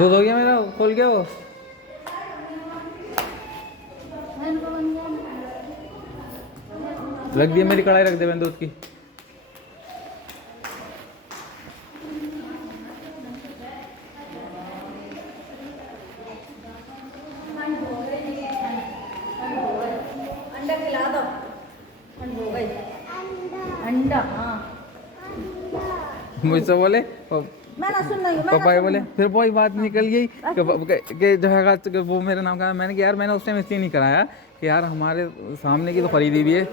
दूध हो गया मेरा, खोल गया वो। रख दिया, मेरी कढ़ाई रख दे मैंने दूध की। अंडा खिला दो। अंडा हाँ मुझसे बोले मैं ना सुन रही हूँ, पापा ये बोले, फिर वही बात निकल गई कि जो है वो मेरे नाम का। मैंने कहा यार मैंने उस टाइम इसलिए नहीं कराया कि यार हमारे सामने की तो खरीदी भी है,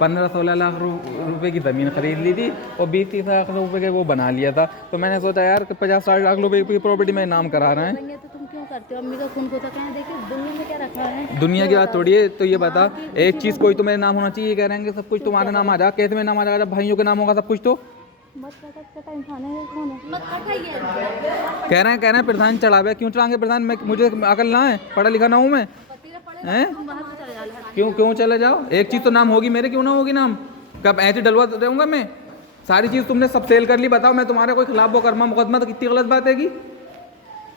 15-16 लाख रुपए की ज़मीन खरीद ली थी और 20-30 लाख रुपए के वो बना लिया था। तो मैंने सोचा यार कि 50-60 लाख रुपए की प्रॉपर्टी मेरे नाम करा रहे हैं। तो तुम क्यों करते हो? अम्मी का खून खोता कहाँ है? देखिए दुनिया में क्या रखा है। दुनिया की बात थोड़ी है। तो ये बता, एक चीज़ कोई तो मेरे नाम होना चाहिए, कह रहे हैं कि सब कुछ तुम्हारे नाम आ जा। कैसे मेरे नाम आ जाएगा जब भाइयों के नाम होगा सब कुछ? तो मत कटा इंसान है कौन है? मत कटाइए। कह रहे हैं प्रधान चढ़ावे। क्यों चढ़ाएंगे प्रधान? मैं मुझे अकल ना है, पढ़ा लिखा ना हूँ मैं, हैं? क्यों चले जाओ? एक चीज़ तो नाम होगी मेरे, क्यों ना होगी नाम? कब ऐसे डलवा रहूँगा मैं? सारी चीज़ तुमने सब सेल कर ली। बताओ मैं तुम्हारे कोई खिलाफ वो कर्मा मुकदमा, तो कितनी गलत बात हैगी।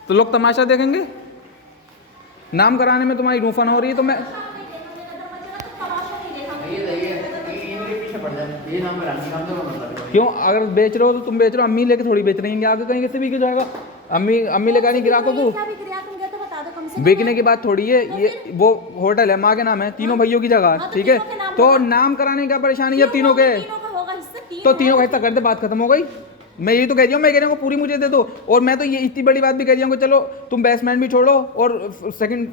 तो लोग तमाशा देखेंगे। नाम कराने में तुम्हारी रूफन हो रही है तो मैं क्यों? अगर बेच रहे हो तो तुम बेच रहे हो, अम्मी लेके थोड़ी बेच रही है, आगे कहीं कैसे बिक जाएगा? अम्मी लेकर नहीं गिराकों को बेचने की बात थोड़ी है। ये वो होटल है, माँ के नाम है, तीनों भाइयों की जगह, ठीक है? तो नाम कराने की क्या परेशानी है? तीनों के तो तीनों का हिस्सा कर दे, बात खत्म हो गई। मैं यही तो कह रही हूँ, मैं कह रही हूँ पूरी मुझे दे दो। और मैं तो ये इतनी बड़ी बात भी कह रही हूँ कि चलो तुम बेसमेंट भी छोड़ो और सेकंड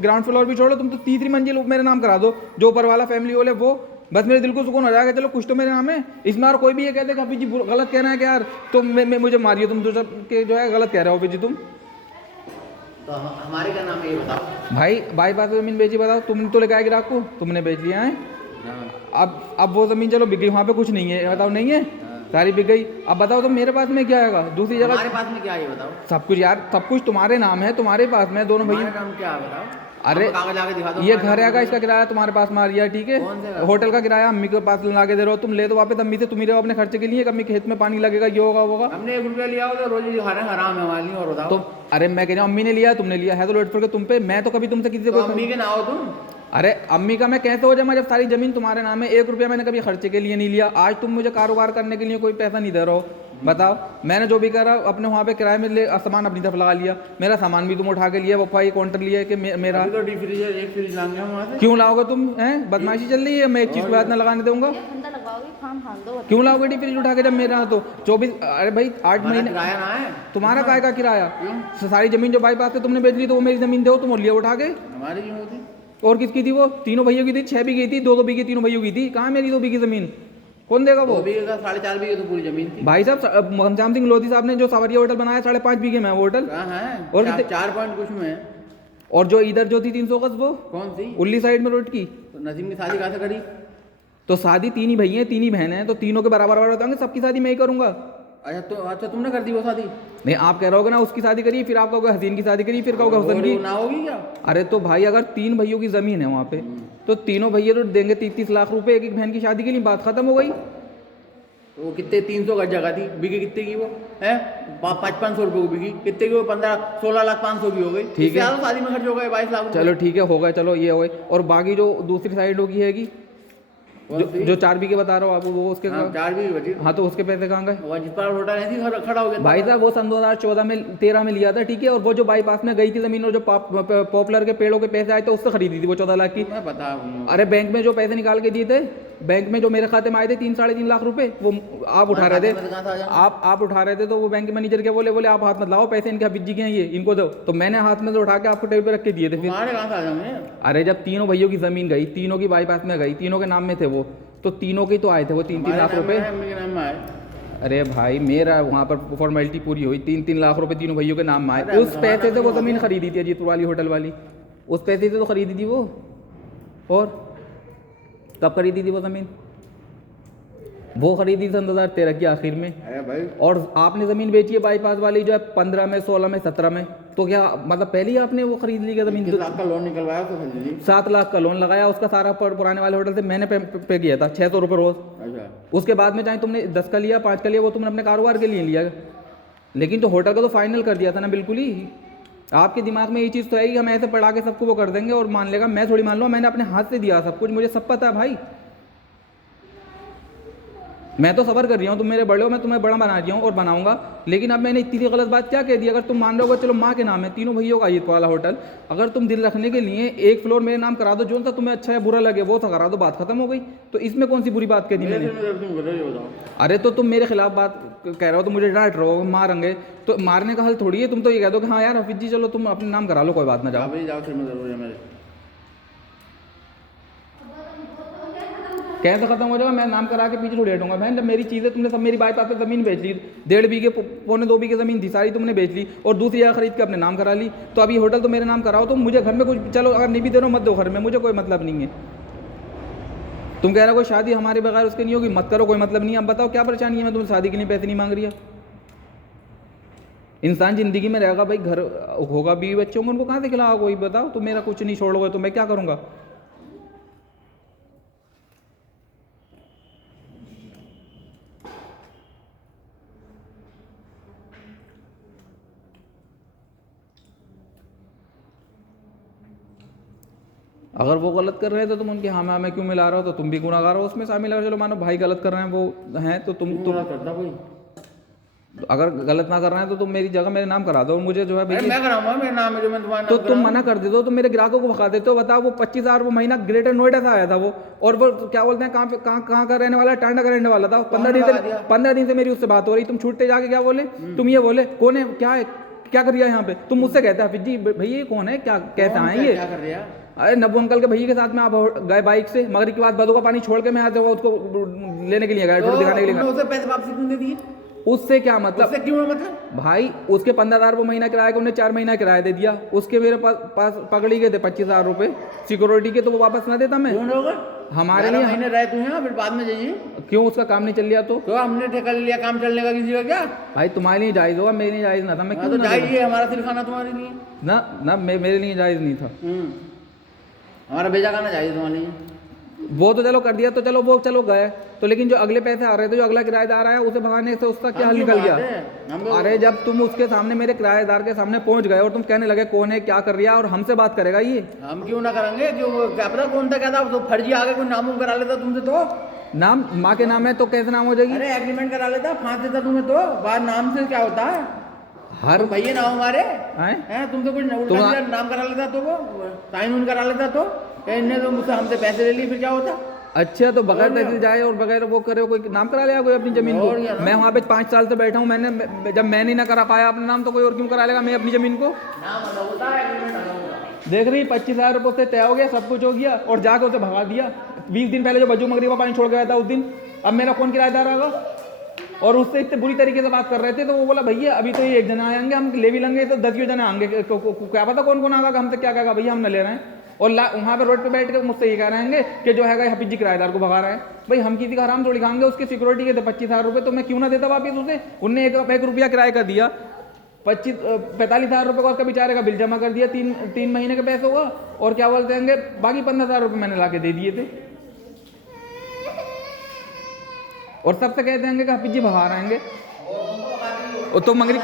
ग्राउंड फ्लोर भी छोड़ो, तुम तो तीसरी मंजिल मेरे नाम करा दो, जो ऊपर वाला फैमिली हॉल है वो। बस मेरे दिल को सुकून हो जाएगा, चलो कुछ तो मेरे नाम है इसमें। और कोई भी ये कहते कि अभी जी गलत कहना है कि यार तो मुझे मारियो तुम, जो है गलत कह रहे हो अभी जी तुम। तो हमारे क्या नाम है ये बताओ भाई बाईपास में ज़मीन बेची, बताओ तुमने तो लेकर आए गिराक को, तुमने बेच लिया है। अब वो ज़मीन चलो बिक गई, वहाँ पे कुछ नहीं है, बताओ नहीं है, सारी बिक गई। अब बताओ तो मेरे पास में क्या आएगा दूसरी जगह? हमारे पास में क्या है ये बताओ? सब कुछ यार, सब कुछ तुम्हारे नाम है, तुम्हारे पास में दोनों भैया। हमारे नाम क्या है बताओ? अरे कागज आगे दिखा दो। ये घर है का, इसका किराया तुम्हारे पास मार दिया, ठीक है? कौन से? होटल का किराया अम्मी के पास ला के दे रहे हो तुम, ले दो वापस अम्मी से, तुम ही रहो अपने खर्चे के लिए। अम्मी खेत में पानी लगेगा, ये होगा। हमने 1 रुपया लिया हो तो रोज ही खाना हराम है हमारे लिए। और बताओ तो अरे मैं कह रहा हूँ अम्मी ने लिया, तुमने लिया है तो लेट पड़ के तुम पे। मैं तो कभी तुमसे किसी से तो अम्मी के ना हो तुम। अरे अम्मी का मैं कैसे हो जाऊँ जब सारी जमीन तुम्हारे नाम है? 1 रुपया मैंने कभी खर्चे के लिए नहीं लिया। आज तुम मुझे कारोबार करने के लिए कोई पैसा नहीं दे रहे हो, बताओ। मैंने जो भी करा अपने वहाँ पे किराए में ले सामान अपनी तरफ लगा लिया। मेरा सामान भी तुम उठा के लिया, पप्पा ये काउंटर लिया कि मेरा। तो डीप फ्रीजर 1 फ्रिज लाएंगे हम वहाँ से। क्यों लाओगे तुम? हैं बदमाशी चल रही है? मैं एक चीज़ को हाथ न लगाने दूंगा। क्यों लाओगे डीप फ्रिज उठा के जब मेरा? तो 24 अरे भाई 8 महीने किराया ना है तुम्हारा काय का किराया? सारी जमीन जो बाईपास से तुमने बेच ली तो वो मेरी जमीन दो, तुम लिया उठा के। हमारी क्यों होती? और किसकी थी वो? तीनों भाइयों की थी, 6 बीघे थी, 2-2 बीघे तीनों भाइयों की थी। कहाँ मेरी 2 बीघे जमीन? कौन देगा वो? 2 बीघे का 4.5 बीघे तो पूरी जमीन थी भाई साहब घनश्याम सिंह लोधी साहब ने जो सावरिया होटल बनाया 5.5 बीघे में वो होटल। कहाँ है? और 4 पॉइंट कुछ में है। और जो इधर जो थी 300 गज वो कौन सी? उल्ली साइड में रोड की। तो नजीम की शादी कहाँ से करी? तो शादी 3 ही भैया 3 ही बहन है, तो तीनों के बराबर बताओगे, सबकी शादी मैं ही करूंगा। अच्छा तुमने कर दी वो शादी? नहीं आप कह रहे हो ना उसकी शादी करिए, फिर आप कहोगे हसीन की शादी करिए, फिर कहोगे हुसैन की ना होगी क्या? अरे तो भाई अगर 3 भाइयों की जमीन है वहाँ पे तो तीनों भैया तो देंगे 30-30 लाख रुपए एक बहन की शादी के लिए, बात खत्म हो गई। वो कितने 300 गज जगह थी, बिकी कितने की वो है? 500-500 रुपये को बिकी, कितने की वो? 15-16 लाख 500 की हो गई, ठीक है? शादी में खर्च हो गए 22 लाख। चलो ठीक है हो गए, चलो ये हो गए। और बाकी जो दूसरी साइड होगी हैगी जो 4 बीघे बता रहा हूँ आपको, वो उसके 4 बीघे बची। हाँ तो उसके पैसे कहाँ गए? जिस पर होटल ऐसी खड़ा हो गया भाई साहब वो सन 2014 में 13 में लिया था, ठीक है? और वो जो बाईपास में गई थी जमीन और जो पॉपुलर के पेड़ों के पैसे आए थे उससे खरीदी थी वो 14 लाख की। मैं बता। अरे बैंक में जो पैसे निकाल के दिए थे, बैंक में जो मेरे खाते में आए थे 3-3.5 लाख रुपए, वो आप उठा रहे थे। आप उठा रहे थे तो वो बैंक मैनेजर के बोले आप हाथ मत लाओ, पैसे इनके बिज्जी के हैं ये, इनको दो। तो मैंने हाथ में से उठा के आपको टेबल पे रख के दिए थे। फिर अरे जब तीनों भाइयों की जमीन गई, तीनों की बाईपास में गई, तीनों के नाम में थे वो, तो तीनों के तो आए थे वो 3-3 लाख रुपए। अरे भाई मेरा वहाँ पर फॉर्मेलिटी पूरी हुई, 3-3 लाख रुपए तीनों भाइयों के नाम में आए। उस पैसे से वो जमीन खरीदी थी अजीतपुर वाली होटल वाली, उस पैसे से तो खरीदी थी वो। और कब खरीदी थी वो जमीन? वो खरीदी सन 2013 की आखिर में। अरे भाई और आपने जमीन बेची है बाईपास वाली जो है 15 में, 16 में, 17 में। तो क्या मतलब पहले ही आपने वो खरीद ली क्या जमीन? 7 लाख का लोन निकलवाया तो खरीद ली। 7 लाख का लोन लगाया, उसका सारा पुराने वाले होटल से मैंने पे किया था 600 रुपये रोज। अच्छा उसके बाद में चाहे तुमने 10 का लिया, 5 का लिया, वो तुमने अपने कारोबार के लिए लिया। लेकिन तो होटल का तो फाइनल कर दिया था ना बिल्कुल ही। आपके दिमाग में ये चीज़ तो है कि हम ऐसे पढ़ा के सबको वो कर देंगे और मान लेगा। मैं थोड़ी मान लो, मैंने अपने हाथ से दिया सब कुछ, मुझे सब पता है भाई। मैं तो सबर कर रही हूँ, तुम मेरे बड़े हो, मैं तुम्हें बड़ा बना रही हूँ और बनाऊंगा। लेकिन अब मैंने इतनी सी गलत बात क्या कह दी? अगर तुम मान लोगे, चलो माँ के नाम है, तीनों भैयों का ये वाला होटल, अगर तुम दिल रखने के लिए एक फ्लोर मेरे नाम करा दो, जो सा तुम्हें अच्छा या बुरा लगे वो सा करा दो, बात खत्म हो गई। तो इसमें कौन सी बुरी बात कह दी मैंने? अरे तो तुम मेरे खिलाफ बात कह रहे हो तो मुझे डांट रहे हो, मारेंगे तो मारने का हल थोड़ी है। तुम तो ये कह दो कि हाँ यार हफीज जी चलो तुम अपने नाम करा लो, कोई बात ना, जाओ। कैसे खत्म हो जाएगा? मैं नाम करा के पीछे थोड़ी हटूंगा बहन। जब मेरी चीज़ें तुमने सब मेरी बाईपास पे ज़मीन बेच ली, 1.5 बीघे पौने 2 बीघे ज़मीन थी, सारी तुमने बेच ली और दूसरी जगह खरीद के अपने नाम करा ली। तो अभी होटल तो मेरे नाम कराओ। तो मुझे घर में कुछ, चलो अगर नहीं भी दे रहे हो मत दो घर में, मुझे कोई मतलब नहीं है। तुम कह रहे हो कोई शादी हमारे बगैर उसके नहीं होगी, मत करो, कोई मतलब नहीं है। अब बताओ क्या परेशानी है? मैं तुम्हें शादी के लिए पैसे नहीं मांग रही है। इंसान ज़िंदगी में रहेगा भाई, घर होगा, बीवी बच्चे होंगे, उनको कहाँ से खिलाओ? कोई बताओ। तो मेरा कुछ नहीं छोड़ोगे तो मैं क्या करूँगा? अगर वो गलत कर रहे हैं तो तुम उनके हाँ में हमें क्यों मिला रहे हो? तो तुम भी गुनाहगार हो उसमें शामिल। अगर चलो मानो भाई गलत कर रहे हैं, वो हैं, तो तुम अगर गलत ना कर रहे हैं तो तुम मेरी जगह मेरे नाम करा दो। मुझे जो है मैं कराऊंगा, मेरा नाम है जो मैं तुम्हारा तो तुम मना कर दे दो तो मेरे ग्राहकों को भगा देते हो। बताओ, वो 25,000 वो महीना ग्रेटर नोएडा से आया था वो, और वो क्या बोलते हैं, कहाँ का रहने वाला? टांडा का रहने वाला था। 15 दिन से मेरी उससे बात हो रही। तुम छूटते जाके क्या बोले? तुम ये बोले कौन है, क्या है, क्या कर रहा है यहाँ पे? तुम मुझसे कहते हैं जी भैया ये कौन है, क्या कैसा है ये? अरे नब्बू अंकल के भैया के साथ में आप गए बाइक से, मगर की बात बदो का पानी छोड़ के मैं आता हूँ उसको लेने के लिए गया, दिखाने के लिए गया। पैसे वापस क्यों दे दिए? उससे क्या मतलब? उससे क्यों मतलब भाई उसके 15,000 वो महीना किराया का, उन्हें 4 महीना किराया दे दिया। उसके मेरे पास पकड़ी गए थे 25,000 रुपए सिक्योरिटी के, तो वो वापस ना देता मैं? कौन होगा? हमारे लिए महीने रहे तू यहाँ, फिर बाद में जाइए। क्यों? उसका काम नहीं चल लिया तो हमने ठेका ले लिया काम चलने का किसी का क्या? भाई तुम्हारे लिए जायज होगा, मेरे लिए जायज ना था। मैं क्यों? जाइए, हमारा सिर खाना तुम्हारे लिए ना मेरे लिए जायज नहीं था। हमारा भेजा खाना चाहिए तुम्हारे लिए। वो तो चलो कर दिया, तो चलो वो चलो गए तो, लेकिन जो अगले पैसे आ रहे थे, जो अगला किराएदार आया, उसे भगाने से उसका क्या हल निकल गया? अरे जब तुम उसके सामने, मेरे किराएदार के सामने पहुंच गए और तुम कहने लगे कौन है, क्या कर रहा है, और हमसे बात करेगा ये? हम क्यों ना करेंगे? जो क्या पता कौन था, क्या था, तो फर्जी आगे कोई नाम करा लेता तुमसे तो। नाम माँ के नाम है तो कैसे नाम हो जाएगी? अरे एग्रीमेंट करा लेता, फांस देता तुम्हें तो। बाद नाम से क्या होता है? हर भैया नाम हमारे हैं, तुमसे कुछ नाम करा लेता तो, वो साइन करा लेता तो, इनने तो मुझसे हमसे पैसे ले लिए, फिर क्या होता? अच्छा, तो बगैर पैसे जाए और बगैर वो करे, कोई नाम करा लिया कोई अपनी जमीन को? मैं वहाँ पे 5 साल से बैठा हूँ, मैंने जब मैंने ना करा पाया अपना नाम, तो कोई और क्यों करा लेगा मैं अपनी जमीन को? देख रही 25,000 रुपये से तय हो गया, सब कुछ हो गया, और जाकर उसे भगा दिया। 20 दिन पहले जो बज्जू मगरी का पानी छोड़ गया था उस दिन, अब मेरा कौन किराएदार आएगा? और उससे इतने बुरी तरीके से बात कर रहे थे, तो वो बोला भैया अभी तो ये 1 जना आएंगे, हम ले भी लेंगे तो 10 जने आएंगे, क्या पता कौन कौन आएगा, हमसे क्या कहेगा भैया हम न ले रहे हैं। और वहाँ पे रोड पे बैठ के मुझसे ये कह रहे हैं कि जो है हफीज जी किराएदार को भगा रहा है। भाई हम किसी का हराम थोड़ी खाएंगे? उसकी सिक्योरिटी के थे 25,000 रुपये, तो मैं क्यों ना देता वापिस उसे? उनने 1 रुपया किराया का दिया, 45,000 रुपये का उसका बेचारे का बिल जमा कर दिया, 3 महीने के पैसे होगा, और क्या बोलते हैं बाकी 15,000 रुपये मैंने ला के दे दिए थे। और सबसे कहते हैं कि हफीज जी भगा रहेंगे। और तो मंगरी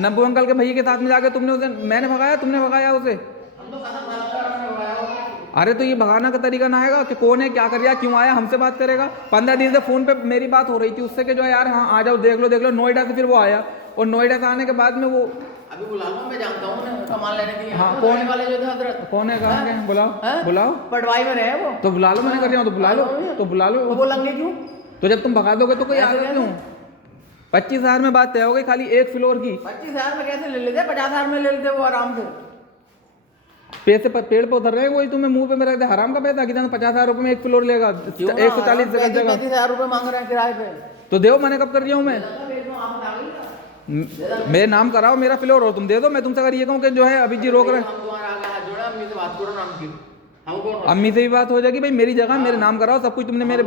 नब्बू अंकल के भैया के साथ में जाके तुमने उसे, मैंने भगाया, तुमने भगाया उसे? अरे तो ये भगाना का तरीका ना आएगा कि कौन है, क्या कर रहा है, क्यों आया, हमसे बात करेगा। 15 दिन से फोन पे मेरी बात हो रही थी उससे कि जो है यार हाँ आ जाओ, देख लो। नोएडा से फिर वो आया, और नोएडा से आने के बाद में वो अभी बुला लो, मैं जानता हूँ ना सामान लेने के लिए। हाँ, कौन वाले जो थे हजरत, कौन है, कहाँ के? बुलाओ पटवाई में रहे वो, तो बुला लो, मैंने कर रहा हूँ तो बुला लो। वो बोलेंगे क्यों? तो जब तुम भगा दोगे तो कोई आएगा क्यों? 25,000 में बात तय हो गई, खाली 1 फ्लोर की। 25,000 में कैसे ले लेते? 50,000 में ले लेते वो आराम से। पैसे पर पेड़ पे उतर रहे हैं, वही तुम्हें मुंह पे मेरा हराम का पैसा कि 50,000 रुपये में 1 फ्लोर लेगा, 140 जगह। 35,000 रुपये मांग रहे हैं किराए पे, तो दो, मैंने कब कर रही हूँ मैं? मेरे नाम कराओ, मेरा फ्लोर हो, तुम दे दो। मैं तुमसे अगर ये कहूँ कि जो है अभी जी रोक रहे हैं, अम्मी से भी बात हो जाएगी, भाई मेरी जगह मेरे नाम कराओ, सब कुछ तुमने मेरे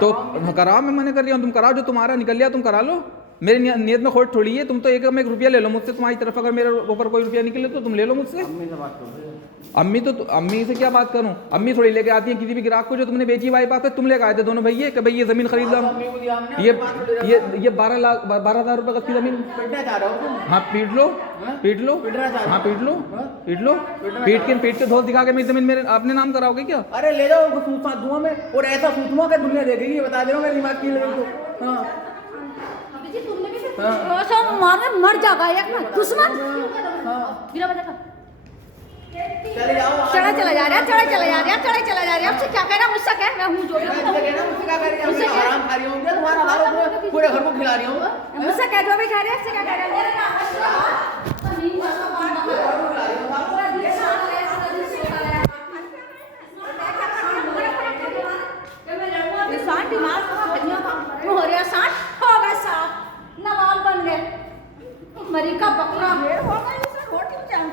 तो कराओ। मैं मना कर रही हूँ, तुम कराओ, जो तुम्हारा निकल लिया तुम करा लो। मेरी नियत में खोट थोड़ी है। तुम तो 1 रुपया ले लो मुझसे, तुम्हारी तरफ अगर मेरे ऊपर कोई रुपया निकले तो तुम ले लो मुझसे। अम्मी से क्या बात करूं? अम्मी थोड़ी लेके आती है किसी भी ग्राहक को जो तुमने बेची वाई बात है, तुम लेके आए थे दोनों भैया कि भाई ये जमीन खरीद लो। ये 12,000 रुपए की जमीन। पिटना चाह रहा हो तुम? हाँ पीट लो, पीट लो, पिटना चाह रहे हो? हाँ पीट लो, पीट लो, पीट के धोल दिखा के मेरी जमीन मेरे अपने नाम कराओगे क्या? अरे ले जाओ उनको सूचना धुआं में, और ऐसा सूचना के दुनिया देखेगी, बता दे रहा हूँ, मेरे दिमाग की लगे तो। हाँ मर जाएगा एक ना दुश्मन। चले जाओ। चढ़ा चला जा रहा, चढ़ा चला जा रहा, चढ़ा चला जा रहा। आपसे क्या कह रहा? मुझसे कह, मैं हूँ जो मुझसे क्या कर रही है? मुझसे आराम खा रही हूँ, तुम्हारा हाल पूरे घर को खिला रही हूँ। मुझसे कह, जो भी कह रहे हैं, क्या कह रहे हैं? नवाब बन गए, मरी का बकरा भेड़ हो गया।